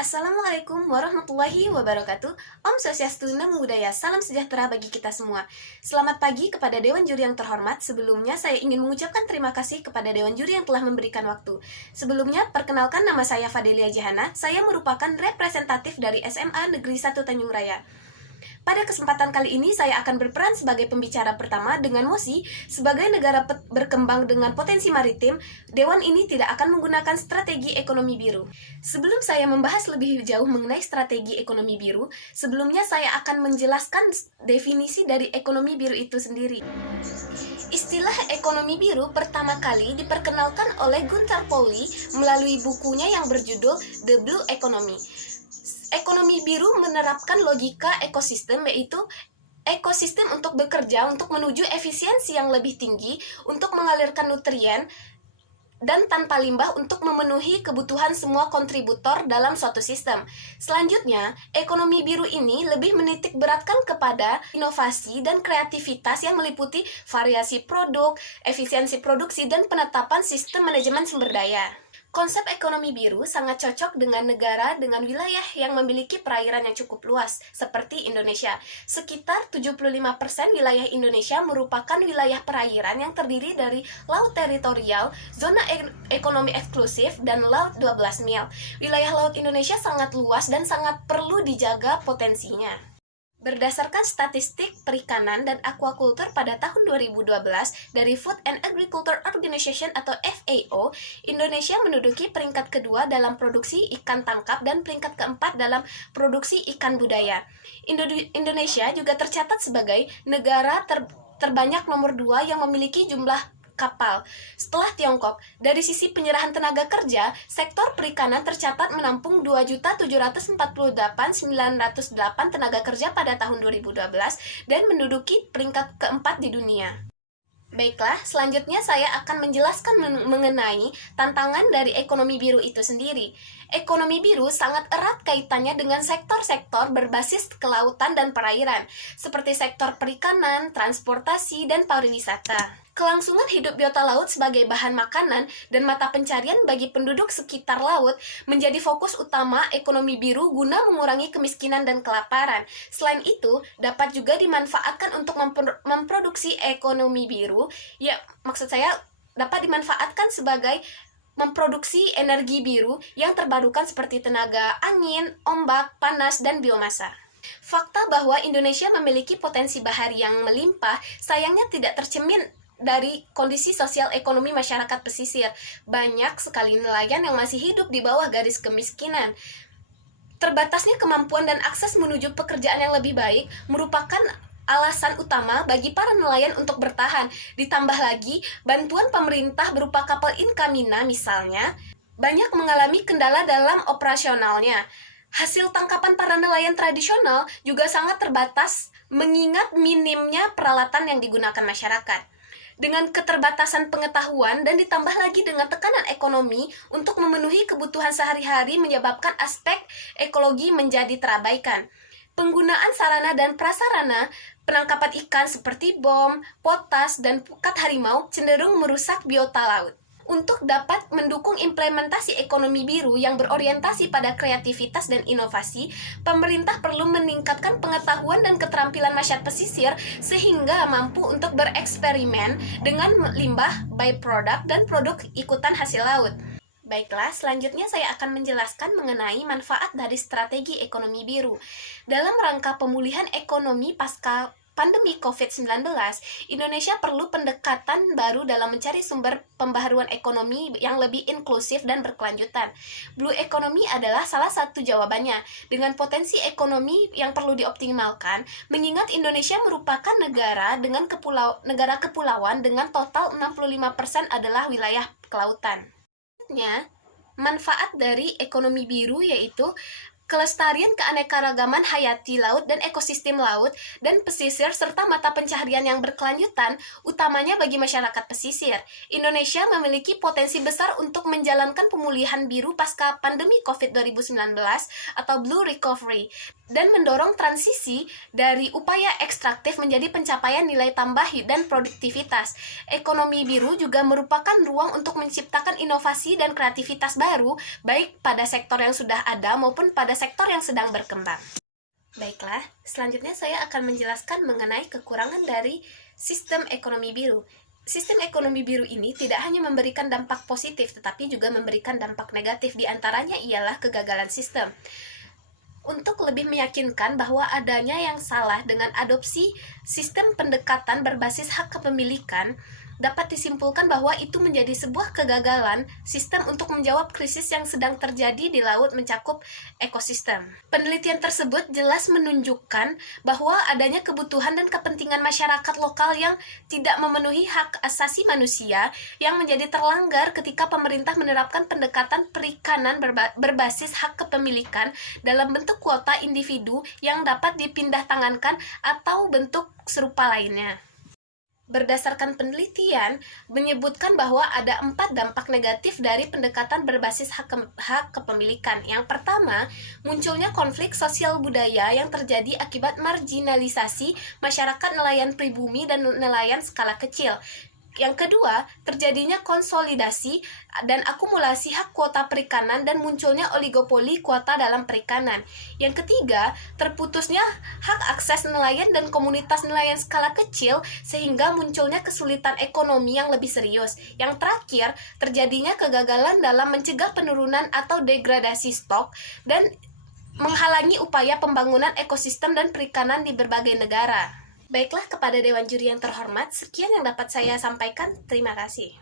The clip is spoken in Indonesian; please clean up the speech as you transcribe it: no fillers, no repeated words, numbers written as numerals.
Assalamualaikum warahmatullahi wabarakatuh. Om Swastiastu, Namo Buddhaya, salam sejahtera bagi kita semua. Selamat pagi kepada Dewan Juri yang terhormat. Sebelumnya saya ingin mengucapkan terima kasih kepada Dewan Juri yang telah memberikan waktu. Sebelumnya, perkenalkan nama saya Fadelia Jahana. Saya merupakan representatif dari SMA Negeri 1 Tanjung Raya. Pada kesempatan kali ini, saya akan berperan sebagai pembicara pertama dengan mosi. Sebagai negara berkembang dengan potensi maritim, Dewan ini tidak akan menggunakan strategi ekonomi biru. Sebelum saya membahas lebih jauh mengenai strategi ekonomi biru, sebelumnya saya akan menjelaskan definisi dari ekonomi biru itu sendiri. Istilah ekonomi biru pertama kali diperkenalkan oleh Gunther Pauli melalui bukunya yang berjudul The Blue Economy. Ekonomi biru menerapkan logika ekosistem, yaitu ekosistem untuk bekerja untuk menuju efisiensi yang lebih tinggi untuk mengalirkan nutrien dan tanpa limbah untuk memenuhi kebutuhan semua kontributor dalam suatu sistem. Selanjutnya, ekonomi biru ini lebih menitik beratkan kepada inovasi dan kreativitas yang meliputi variasi produk, efisiensi produksi, dan penetapan sistem manajemen sumber daya. Konsep ekonomi biru sangat cocok dengan negara dengan wilayah yang memiliki perairan yang cukup luas, seperti Indonesia. Sekitar 75% wilayah Indonesia merupakan wilayah perairan yang terdiri dari laut teritorial, zona ekonomi eksklusif, dan laut 12 mil. Wilayah laut Indonesia sangat luas dan sangat perlu dijaga potensinya. Berdasarkan statistik perikanan dan aquaculture pada tahun 2012 dari Food and Agriculture Organization atau FAO, Indonesia menduduki peringkat kedua dalam produksi ikan tangkap dan peringkat keempat dalam produksi ikan budaya. Indonesia juga tercatat sebagai negara terbanyak nomor 2 yang memiliki jumlah kapal setelah Tiongkok. Dari sisi penyerahan tenaga kerja, sektor perikanan tercatat menampung 2.748.908 tenaga kerja pada tahun 2012 dan menduduki peringkat keempat di dunia. Baiklah, selanjutnya saya akan menjelaskan mengenai tantangan dari ekonomi biru itu sendiri. Ekonomi biru sangat erat kaitannya dengan sektor-sektor berbasis kelautan dan perairan, seperti sektor perikanan, transportasi, dan pariwisata. Kelangsungan hidup biota laut sebagai bahan makanan dan mata pencarian bagi penduduk sekitar laut menjadi fokus utama ekonomi biru guna mengurangi kemiskinan dan kelaparan. Selain itu, dapat juga dimanfaatkan untuk memproduksi ekonomi biru. Ya, maksud saya dapat dimanfaatkan sebagai memproduksi energi biru yang terbarukan seperti tenaga angin, ombak, panas, dan biomasa. Fakta bahwa Indonesia memiliki potensi bahari yang melimpah sayangnya tidak tercermin dari kondisi sosial ekonomi masyarakat pesisir. Banyak sekali nelayan yang masih hidup di bawah garis kemiskinan. Terbatasnya kemampuan dan akses menuju pekerjaan yang lebih baik merupakan alasan utama bagi para nelayan untuk bertahan. Ditambah lagi, bantuan pemerintah berupa kapal Inkamina misalnya, banyak mengalami kendala dalam operasionalnya. Hasil tangkapan para nelayan tradisional juga sangat terbatas mengingat minimnya peralatan yang digunakan masyarakat. Dengan keterbatasan pengetahuan dan ditambah lagi dengan tekanan ekonomi untuk memenuhi kebutuhan sehari-hari menyebabkan aspek ekologi menjadi terabaikan. Penggunaan sarana dan prasarana penangkapan ikan seperti bom, potas, dan pukat harimau cenderung merusak biota laut. Untuk dapat mendukung implementasi ekonomi biru yang berorientasi pada kreativitas dan inovasi, pemerintah perlu meningkatkan pengetahuan dan keterampilan masyarakat pesisir sehingga mampu untuk bereksperimen dengan limbah, byproduct, dan produk ikutan hasil laut. Baiklah, selanjutnya saya akan menjelaskan mengenai manfaat dari strategi ekonomi biru. Dalam rangka pemulihan ekonomi pasca pandemi COVID-19, Indonesia perlu pendekatan baru dalam mencari sumber pembaharuan ekonomi yang lebih inklusif dan berkelanjutan. Blue Economy adalah salah satu jawabannya. Dengan potensi ekonomi yang perlu dioptimalkan, mengingat Indonesia merupakan negara kepulauan dengan total 65% adalah wilayah kelautan. Manfaat dari ekonomi biru yaitu kelestarian keanekaragaman hayati laut dan ekosistem laut dan pesisir serta mata pencaharian yang berkelanjutan, utamanya bagi masyarakat pesisir. Indonesia memiliki potensi besar untuk menjalankan pemulihan biru pasca pandemi COVID-19 atau Blue Recovery dan mendorong transisi dari upaya ekstraktif menjadi pencapaian nilai tambah dan produktivitas. Ekonomi biru juga merupakan ruang untuk menciptakan inovasi dan kreativitas baru, baik pada sektor yang sudah ada maupun pada sektor yang sedang berkembang. Baiklah, selanjutnya saya akan menjelaskan mengenai kekurangan dari sistem ekonomi biru. Sistem ekonomi biru ini tidak hanya memberikan dampak positif, tetapi juga memberikan dampak negatif. Di antaranya ialah kegagalan sistem. Untuk lebih meyakinkan bahwa adanya yang salah dengan adopsi sistem pendekatan berbasis hak kepemilikan, dapat disimpulkan bahwa itu menjadi sebuah kegagalan sistem untuk menjawab krisis yang sedang terjadi di laut mencakup ekosistem. Penelitian tersebut jelas menunjukkan bahwa adanya kebutuhan dan kepentingan masyarakat lokal yang tidak memenuhi hak asasi manusia yang menjadi terlanggar ketika pemerintah menerapkan pendekatan perikanan berbasis hak kepemilikan dalam bentuk kuota individu yang dapat dipindah tangankan atau bentuk serupa lainnya. Berdasarkan penelitian, menyebutkan bahwa ada 4 dampak negatif dari pendekatan berbasis hak kepemilikan. Yang pertama, munculnya konflik sosial budaya yang terjadi akibat marginalisasi masyarakat nelayan pribumi dan nelayan skala kecil. Yang kedua, terjadinya konsolidasi dan akumulasi hak kuota perikanan dan munculnya oligopoli kuota dalam perikanan. Yang ketiga, terputusnya hak akses nelayan dan komunitas nelayan skala kecil sehingga munculnya kesulitan ekonomi yang lebih serius. Yang terakhir, terjadinya kegagalan dalam mencegah penurunan atau degradasi stok dan menghalangi upaya pembangunan ekosistem dan perikanan di berbagai negara. Baiklah, kepada Dewan Juri yang terhormat, sekian yang dapat saya sampaikan. Terima kasih.